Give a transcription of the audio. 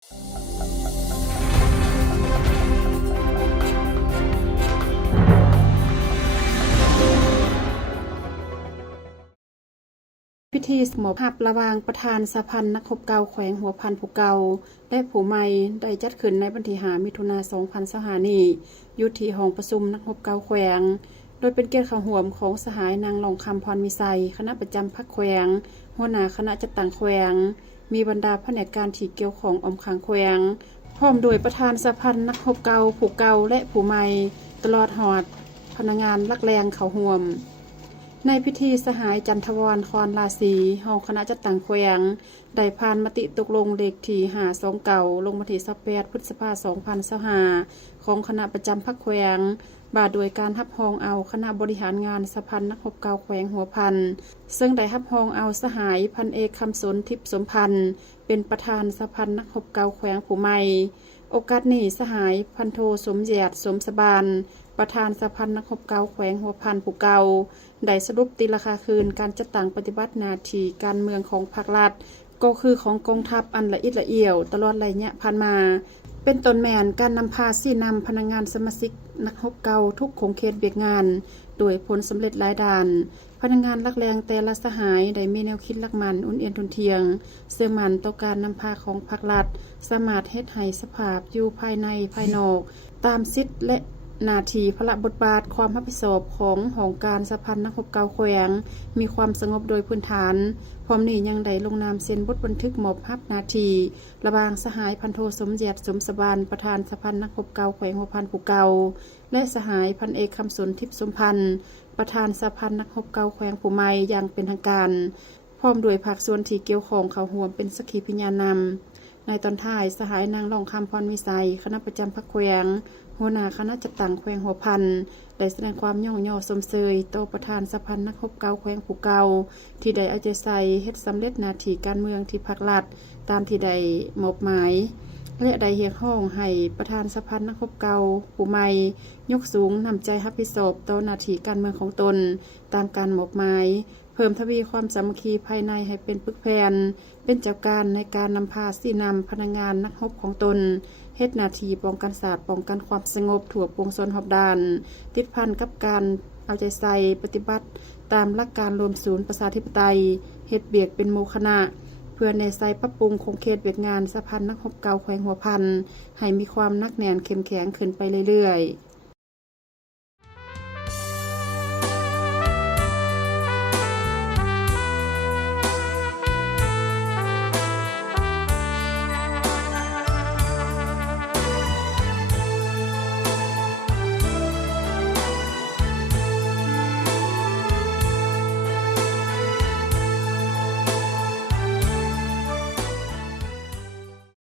พิธีสมภพระหว่างประธานสภานักรบเก่าแขวงหัวพันผู้เก่าและผู้ใหม่ได้จัดขึ้นในวันที่5 มิถุนายน 2025 นี้อยู่ที่ห้องประชุมนักรบเก่าแขวงโดยเป็นเกียรติเข้าร่วมของสหายนางรองคำพรมีไซคณะประจำพรรคแขวงหัวหน้าคณะจัดตั้งแขวงมีบรรดาแผนกการที่เกี่ยวของอมขังแขวงพร้อมโดยประธานสภานักรบเก่าผู้เก่าและผู้ใหม่ตลอดหอดพนักงานลักแรงเข้าร่วมในพิธีสหายจันทวรคอนราศีห้องคณะจัดตั้งแขวงได้ผ่านมติตกลงเลขที่529ลงวันที่28 พฤษภาคม 2025ของคณะประจำพรรคแขวงบาโดยการรับรองเอาคณะบริหารงานสภานักรบเก่าแขวงหัวพันซึ่งได้รับรองเอาสหายพันเอกคำสนทิพย์สมพันธ์เป็นประธานสภานักรบเก่าแขวงผู้ใหม่โอกาสนี้สหายพันโทสมเกียรติสมสบานประธานสภานักรบเก่าแขวงหัวพันผู้เก่าได้สรุปตีราคาคืนการจัดตั้งปฏิบัติหน้าที่การเมืองของภาครัฐก็คือของกองทัพอันละเอียดละเอี่ยวตลอดระยะผ่านมาเป็นต้นแม่นการนำพาซี่นำพนักงานสมาชิกนักรบเก่าทุกโครงเขตเบียกงานโดยผลสำเร็จหลายด้านพนักงานลักแรงแต่ละสหายได้มีแนวคิดลักมันอุ่นเอียนทุนเทียงเสื่อมันต่อการนำพาของภาครัฐสามารถเฮ็ดให้สภาพอยู่ภายในภายนอกตามสิทธิและหน้าที่พระบทบาทความรับผิดชอบของการสภานักรบเก่าแขวงมีความสงบโดยพื้นฐานพร้อมนี้ยังได้ลงนามเซ็นบทบันทึกมอบรับหน้าที่ระหว่างสหายพันโทสมเกียรติสมสบานประธานสภานักรบเก่าแขวงหัวพันผู้เก่าและสหายพันเอกคำสนทิพย์สมพันธ์ประธานสภานักรบเก่าแขวงผู้ใหม่อย่างเป็นทางการพร้อมด้วยภาคส่วนที่เกี่ยวข้องเข้าร่วมเป็นสักขีพยานนำในตอนท้ายสหายนางรองคำพรมีไซคณะประจำพรรคแขวงหัวหน้าคณะจัดตั้งแขวงหัวพันได้แสดงความย่องย่อสมเสยต่อประธานสภานักรบเก่าแขวงผู้เก่าที่ได้เอาใจใส่เฮ็ดสำเร็จหน้าที่การเมืองที่ภาครัฐตามที่ได้มอบหมายและได้เรียกร้องให้ประธานสภานักรบเก่าผู้ใหม่ยกสูงนำใจรับผิดชอบต่อหน้าที่การเมืองของตนตามการมอบหมายเพิ่มทวีความสามัคคีภายในให้เป็นปึกแผ่นเป็นเจ้าการในการนำพาซี่นำพนักงานนักรบของตนเฮ็ดหน้าที่ป้องกันศาสตร์ป้องกันความสงบทั่วปวงชนรอบด้านติดพันกับการเอาใจใส่ปฏิบัติตามหลักการรวมศูนย์ประชาธิปไตยเฮ็ดเบียกเป็นโมฆะเพื่อแนใส่ปรับปรุงโครงเขตเวียกงานสภานักรบเก่าแขวงหัวพันให้มีความนักแน่นเข้มแข็งขึ้นไปเรื่อยๆ